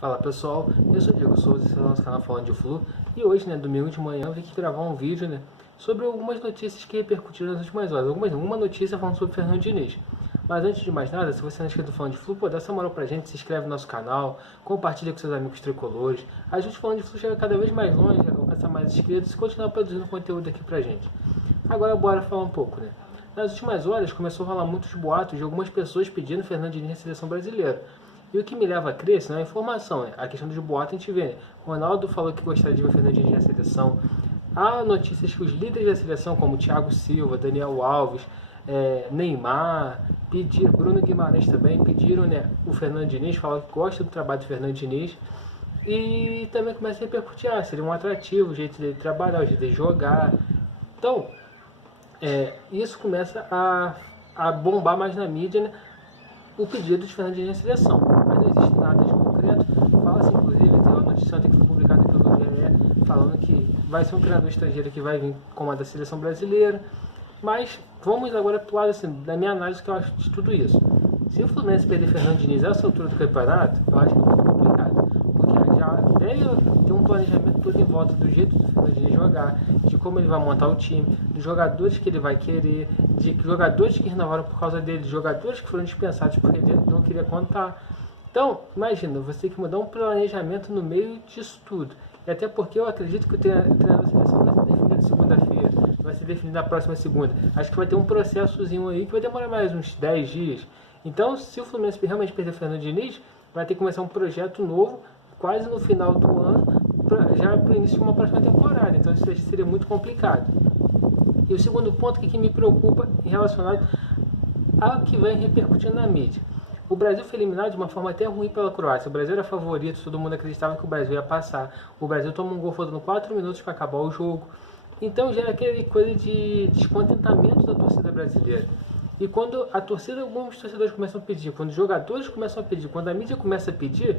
Fala pessoal, eu sou o Diego Souza, esse é o nosso canal Falando de Flu. E hoje, domingo de manhã, eu vim aqui gravar um vídeo, sobre algumas notícias que repercutiram nas últimas horas. Uma notícia falando sobre Fernando Diniz. Mas antes de mais nada, se você não é inscrito no Falando de Flu, dá essa moral pra gente, se inscreve no nosso canal, compartilha com seus amigos tricolores. A gente Falando de Flu chega cada vez mais longe, alcançar mais inscritos e continuar produzindo conteúdo aqui pra gente. Agora bora falar um pouco, Nas últimas horas começou a rolar muitos boatos de algumas pessoas pedindo Fernando Diniz na seleção brasileira. E o que me leva a crer, isso não é informação, A questão dos boatos a gente vê, O Ronaldo falou que gostaria de ver o Fernando Diniz na seleção. Há notícias que os líderes da seleção, como Thiago Silva, Daniel Alves, Neymar, Bruno Guimarães também, pediram o Fernando Diniz, falaram que gostam do trabalho do Fernando Diniz. E também começa a repercutir, seria um atrativo, o jeito dele trabalhar, o jeito dele jogar. Então, isso começa a bombar mais na mídia, o pedido de Fernando Diniz na seleção. Mas não existe nada de concreto. Fala-se, inclusive, tem uma notícia ontem que foi publicada pelo GE, falando que vai ser um treinador estrangeiro que vai vir comandar a seleção brasileira. Mas vamos agora para o lado, da minha análise, que eu acho de tudo isso. Se o Fluminense perder Fernando Diniz a essa altura do campeonato, eu acho que é muito complicado. Porque já deve ter um planejamento todo em volta do jeito do Fernando Diniz jogar, de como ele vai montar o time, dos jogadores que ele vai querer, de jogadores que renovaram por causa dele, de jogadores que foram dispensados porque ele não queria contar. Então, imagina, você tem que mudar um planejamento no meio disso tudo. E até porque eu acredito que o treinador da seleção vai ser definido segunda-feira, vai ser definido na próxima segunda. Acho que vai ter um processozinho aí que vai demorar mais uns 10 dias. Então, se o Fluminense realmente perder o Fernando Diniz, vai ter que começar um projeto novo, quase no final do ano, já para o início de uma próxima temporada. Então, isso seria muito complicado. E o segundo ponto que me preocupa relacionado ao que vem repercutindo na mídia. O Brasil foi eliminado de uma forma até ruim pela Croácia. O Brasil era favorito, todo mundo acreditava que o Brasil ia passar. O Brasil tomou um gol faltando 4 minutos para acabar o jogo. Então já era aquela coisa de descontentamento da torcida brasileira. E quando a torcida, alguns torcedores começam a pedir, quando os jogadores começam a pedir, quando a mídia começa a pedir,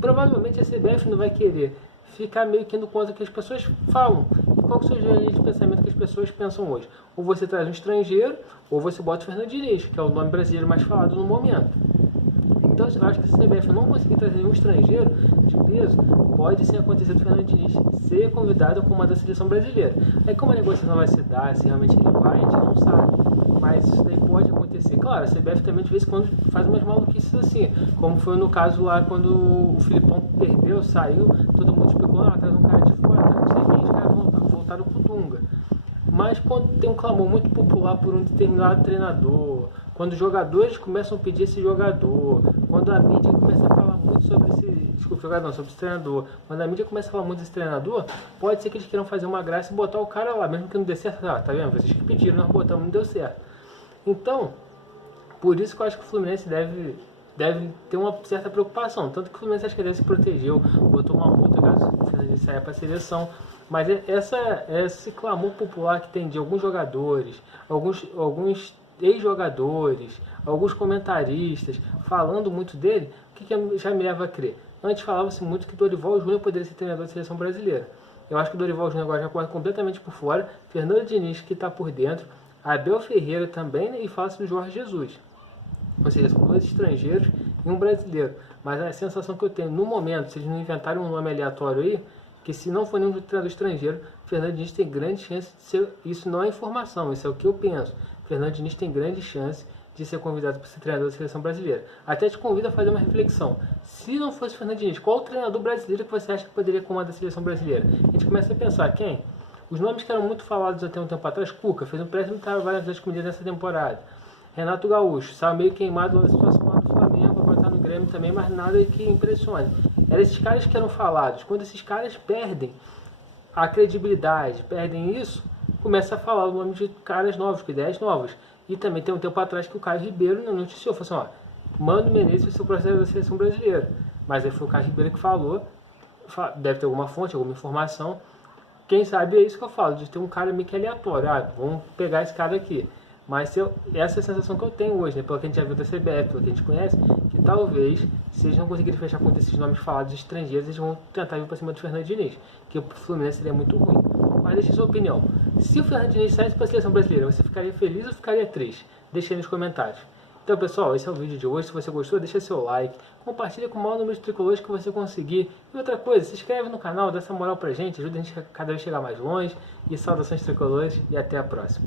provavelmente a CBF não vai querer ficar meio que indo contra o que as pessoas falam. E qual que é a linha de pensamento que as pessoas pensam hoje? Ou você traz um estrangeiro, ou você bota o Fernando Diniz, que é o nome brasileiro mais falado no momento. Então eu acho que se a CBF não conseguir trazer um estrangeiro de peso, pode sim acontecer do Fernando Diniz ser convidado a comandar a seleção brasileira. Aí como a negociação vai se dar, se realmente ele vai, a gente não sabe. Mas isso daí pode acontecer. Claro, a CBF também de vez em quando faz umas maluquices assim, como foi no caso lá quando o Filipão perdeu, saiu, todo mundo especulou, traz um cara de fora, não sei quem, os caras voltaram pro Dunga. Mas quando tem um clamor muito popular por um determinado treinador, quando os jogadores começam a pedir esse jogador, quando a mídia começa a falar muito sobre sobre esse treinador, quando a mídia começa a falar muito desse treinador, pode ser que eles queiram fazer uma graça e botar o cara lá, mesmo que não dê certo. Tá vendo? Vocês que pediram, nós botamos, não deu certo. Então, por isso que eu acho que o Fluminense deve ter uma certa preocupação. Tanto que o Fluminense acho que deve se protegeu, botou uma multa caso o Fluminense saia para a seleção. Mas esse clamor popular que tem de alguns jogadores, alguns ex-jogadores, alguns comentaristas falando muito dele, o que já me leva a crer? Antes falava-se muito que Dorival Júnior poderia ser treinador da seleção brasileira. Eu acho que o Dorival Júnior agora já corre completamente por fora, Fernando Diniz que está por dentro, Abel Ferreira também, e fala-se do Jorge Jesus. Ou seja, são 2 estrangeiros e um brasileiro. Mas a sensação que eu tenho no momento, se eles não inventarem um nome aleatório aí, que se não for nenhum treinador estrangeiro, Fernando Diniz tem grande chance de ser, isso não é informação, isso é o que eu penso, Fernando Diniz tem grande chance de ser convidado para ser treinador da seleção brasileira. Até te convido a fazer uma reflexão. Se não fosse Fernando Diniz, qual o treinador brasileiro que você acha que poderia comandar a seleção brasileira? A gente começa a pensar, quem? Os nomes que eram muito falados até um tempo atrás, Cuca, fez um péssimo trabalho nas comidas nessa temporada. Renato Gaúcho, saiu meio queimado na situação lá do Flamengo, agora está no Grêmio também, mas nada que impressione. Eram esses caras que eram falados. Quando esses caras perdem a credibilidade, perdem isso, começa a falar o nome de caras novos, com ideias novas. E também tem um tempo atrás que o Caio Ribeiro noticiou, falou assim, Mano Menezes vai ser o processo da seleção brasileira. Mas aí foi o Caio Ribeiro que falou, deve ter alguma fonte, alguma informação. Quem sabe é isso que eu falo, de ter um cara meio que aleatório, vamos pegar esse cara aqui. Mas essa é a sensação que eu tenho hoje, pelo que a gente já viu da CBF, pelo que a gente conhece, que talvez, se eles não conseguirem fechar com esses nomes falados estrangeiros, eles vão tentar vir para cima do Fernando Diniz, que o Fluminense seria muito ruim. Mas deixe sua opinião. Se o Fernando Diniz saísse para a seleção brasileira, você ficaria feliz ou ficaria triste? Deixe aí nos comentários. Então, pessoal, esse é o vídeo de hoje. Se você gostou, deixa seu like, compartilha com o maior número de tricolores que você conseguir. E outra coisa, se inscreve no canal, dá essa moral pra gente, ajuda a gente a cada vez chegar mais longe. E saudações tricolores e até a próxima.